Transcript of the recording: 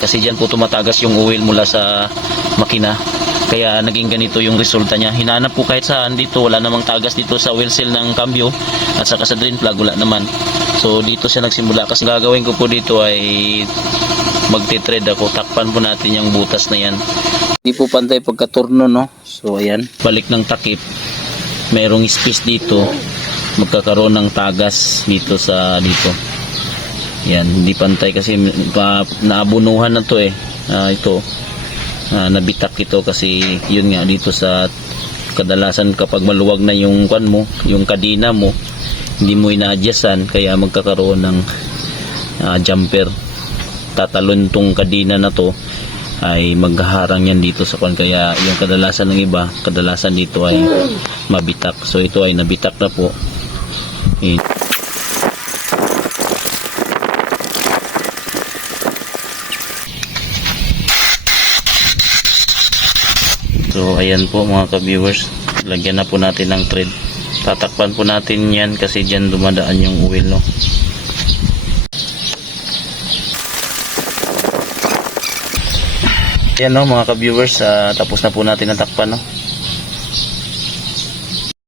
kasi dyan po tumatagas yung oil mula sa makina. Kaya naging ganito yung resulta niya. Hinanap po kahit saan dito, wala namang tagas dito sa oil seal ng cambio at saka sa drain plug wala naman. So dito siya nagsimula. Kasi gagawin ko po dito ay magti-thread ako. Takpan po natin yung butas na yan. Hindi po pantay pagkaturno, no? So ayan, balik ng takip. Mayroong space dito. Magkakaroon ng tagas dito sa dito. Yan, hindi pantay kasi naabunuhan na to eh. Ito nabitak ito kasi yun nga dito sa kadalasan kapag maluwag na yung kwan mo, yung kadena mo, hindi mo ina-adjustan kaya magkakaroon ng jumper. Tatalon tong kadena na to ay maghaharang yan dito sa kwan, kaya yung kadalasan ng iba, kadalasan dito ay mabitak. So ito ay nabitak na po. So ayan po mga ka-viewers, lagyan na po natin ng thread. Tatakpan po natin yan kasi dyan dumadaan yung oil, no? Ayan, no mga ka-viewers, tapos na po natin natakpan, no?